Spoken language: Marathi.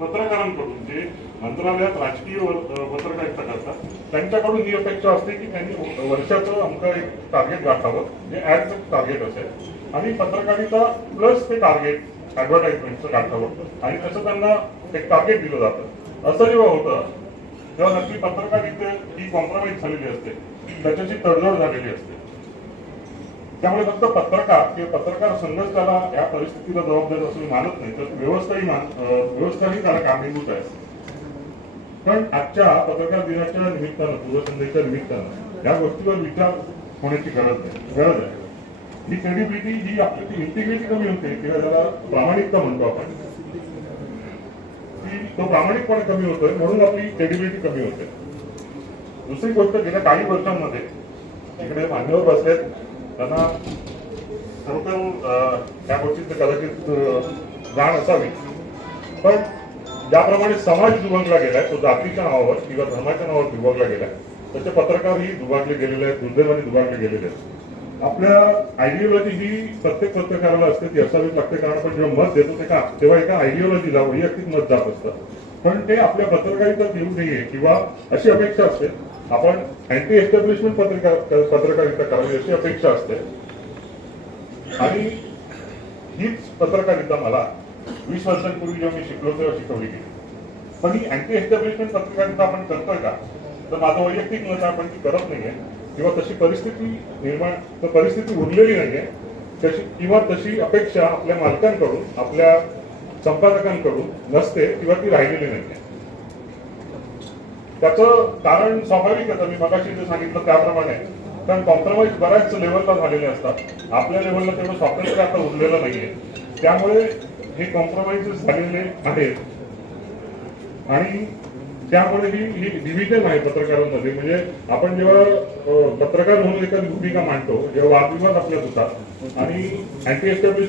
पत्रकारांकडून जे मंत्रालयात राजकीय पत्रकारिता करतात त्यांच्याकडून ही अपेक्षा असते की त्यांनी वर्षाचं आमचं एक टार्गेट गाठावं जे ऍडचं टार्गेट असेल. आणि पत्रकारिता प्लस ते टार्गेट ऍडव्हर्टाइजमेंटचं गाठावं. आणि तसं त्यांना एक टार्गेट दिलं जातं. असं जेव्हा होतं. तेव्हा नक्की पत्रकारिता ही कॉम्प्रोमाइज झालेली असते. त्याच्याशी तडजोड झालेली असते. त्यामुळे फक्त पत्रकार किंवा पत्रकार संघच त्याला या परिस्थितीला जबाबदार असं मी मानत नाही. तर व्यवस्थाही मान व्यवस्थाही त्याला कारणीभूत आहे. पण आजच्या पत्रकार दिनाच्या निमित्तानं पूर्वसंध्येच्या निमित्तानं या गोष्टीवर विचार होण्याची गरज आहे. गरज आहे. ही क्रेडिबिलिटी ही आपली इंटिग्रिटी कमी होते. किंवा त्याला प्रामाणिकता म्हणतो आपण. की तो प्रामाणिकपणे कमी होतोय म्हणून आपली क्रेडिबिलिटी कमी होते. दुसरी गोष्ट गेल्या काही वर्षांमध्ये इकडे मान्यवर बसलेत. त्यांना खरोखर त्या गोष्टीत कदाचित जाण असावी. पण ज्याप्रमाणे समाज दुभंगला गेलाय तो जातीच्या नावावर किंवा धर्माच्या नावावर दुभंगला गेलाय तसे पत्रकारही दुभागले गेलेले आहेत दुर्दैवाने दुभागले गेलेले आहेत. आपल्या आयडिओलॉजी ही प्रत्येक पत्रकाराला असते ती असावी लागते कारण आपण जेव्हा मत देतो ते का तेव्हा एका आयडिओलॉजीला वैयक्तिक मत जात असतं. पण ते आपल्या पत्रकारिता देऊ नये किंवा अशी अपेक्षा असते आपण अँटी एस्टॅब्लिशमेंट पत्रकार पत्रकारिता करावी अशी अपेक्षा असते. आणि हीच पत्रकारिता मला वीस वर्षांपूर्वी जेव्हा मी शिकलो तेव्हा शिकवली गेली. पण ही अँटी एस्टॅब्लिशमेंट पत्रकारिता आपण करतोय का? तर माझं वैयक्तिक मत आपण ती करत नाहीये. किंवा तशी परिस्थिती निर्माण तर परिस्थिती उरलेली नाहीये. तशी किंवा तशी अपेक्षा आपल्या मालकांकडून आपल्या संपादकांकडून नसते किंवा ती राहिलेली नाहीये. त्याचं कारण स्वाभाविक मी मगाशी जे सांगितलं त्याप्रमाणे. कारण कॉम्प्रोमाइज बऱ्याच लेवलला झालेले असतात. आपल्या लेवलला तेवढं स्वातंत्र्य आता उरलेलं नाहीये. त्यामुळे हे कॉम्प्रोमाइजेस झालेले आहेत. आणि त्यामुळे ही ही डिव्हिजन आहे पत्रकारांमध्ये. म्हणजे आपण जेव्हा पत्रकार म्हणून एखादी भूमिका मांडतो जेव्हा वादविवाद आपल्यात होतात. आणि अँटी एस्टॅब्लिश